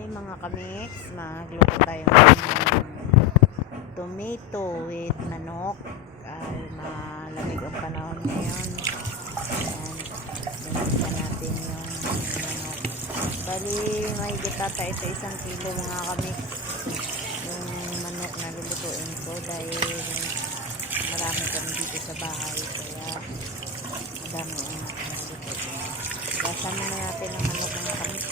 Ay mga kamix, magluto tayo ng tomato with manok. Ay malamig ang panahon ngayon. Ayan, lamigyan natin yung manok. Bali, may gitata ito 1 kilo mga kamix. Yung manok na lulutuin ko dahil marami kami dito sa bahay. Kaya madami ang nalulutuin. Gasan muna natin ang manok mga kamix.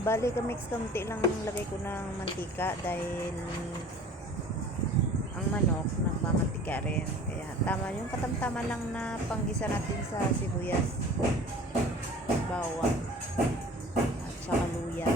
Bali kamix, kamti lang lagay ko ng mantika dahil ang manok nagmamantika rin. Kaya tama yung katamtaman lang na panggisa natin sa sibuyas, bawang at saka luya.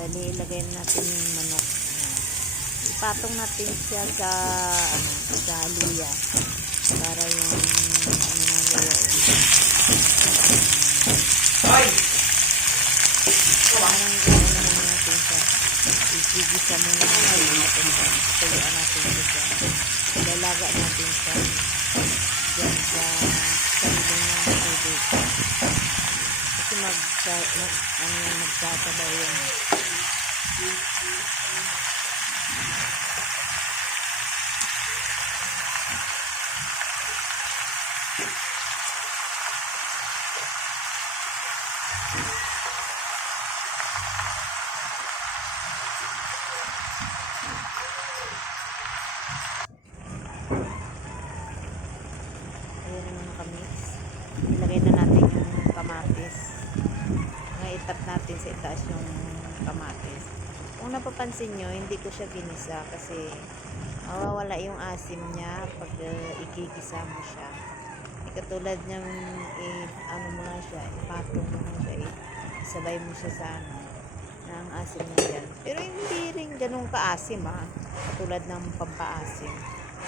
Bali, ilagay natin yung manok. Ipatong natin siya sa sa luya para yung na luya parang natin siya. Igigisa muna natin siya. Tuyuan natin siya. Lalaga natin siya dyan sa sarili ng tubig. Kasi magsasabaw yun. Ayan na mga kamix. Ilagay na natin yung kamatis. Itap natin sa itaas yung kamatis. Kung napapansin nyo, hindi ko siya ginisa kasi mawawala yung asim niya pag igigisa mo siya. Katulad niyang ano mo na siya, ipatong mo na siya, isabay mo siya sa ng asim niya yan. Pero hindi rin ganun kaasim katulad ng pampaasim.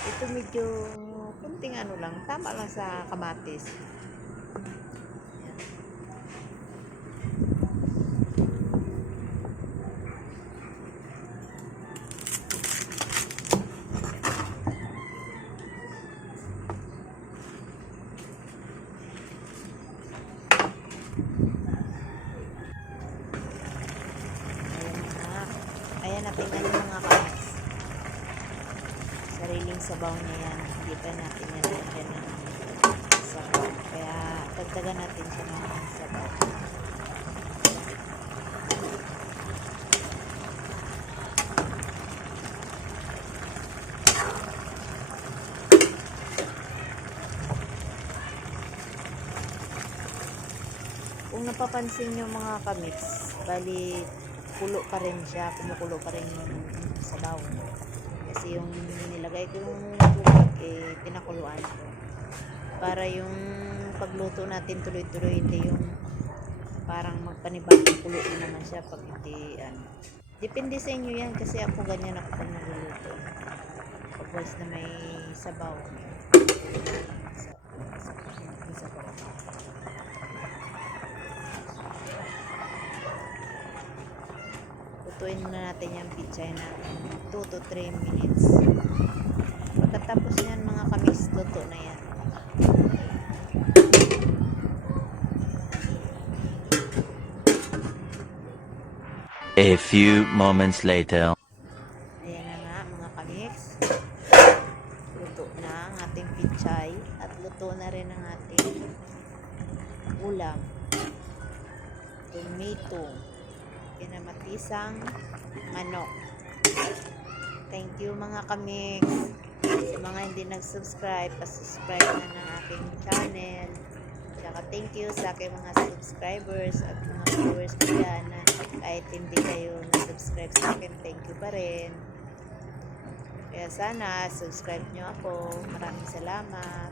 Ito medyo kunting ano lang, tama lang sa kamatis. Ayan na, tingnan nyo mga kamix. Sariling sabaw niya yan. Hindi pa natin yan lagyan ng sabaw. Kaya dagdagan natin siya ng sabaw. Kung napapansin nyo mga kamix, bali kulo pa rin siya, kumukulo pa rin yung sabaw. Kasi yung nilagay ko yung tubig, pinakuluan ko. Para yung pagluto natin tuloy-tuloy, hindi yung parang magpanibagong kulo din naman siya pag hindi, Depende sa inyo yan, kasi ako ganyan ako pag nagluluto. Pag once na may sabaw, lutuin muna natin yung pichay na 2 to 3 minutes. Pagkatapos yan mga kamis, luto na yan. A few moments later. Ayan na nga mga kamis, luto na ang ating pichay at luto na rin ang ating ulam, tomato kinamatisang manok. Thank you mga kamix. Sa mga hindi nag-subscribe, pa-subscribe na ng aking channel. Tsaka thank you sa aking mga subscribers at mga viewers ko dyan na kahit hindi kayo na-subscribe sa akin, thank you pa rin. Kaya sana subscribe nyo ako. Maraming salamat.